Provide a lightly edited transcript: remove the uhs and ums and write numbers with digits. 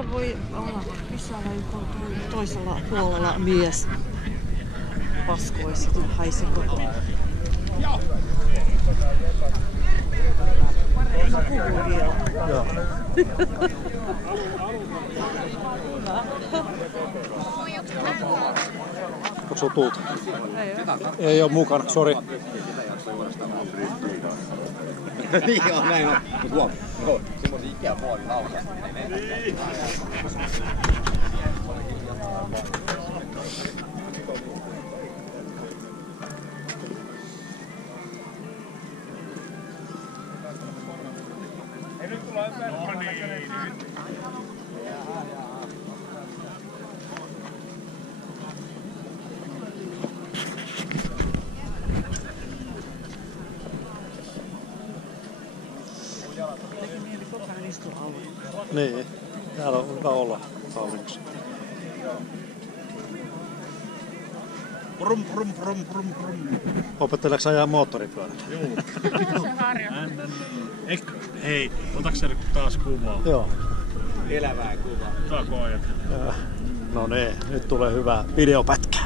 Tästä voi olla pisara, joka on toisella puolella mies paskoissa. Haiseko? Mä puhun vielä. Joo. Onko sulla tuulta? Ei oo mukana, sori. Niin on, näin on. Mut huom. Semmosia ikäpuoli lausaa. Nyt tulee nyt. Niin, täällä on hyvä olla auringossa. Brum, brum, brum, brum, brum. Opetteleeko ajaa moottoripyörällä? Joo. Hei, otatko sä taas kuvaa? Joo. Elävää kuvaa. Koko ajan. No niin, nyt tulee hyvä videopätkä.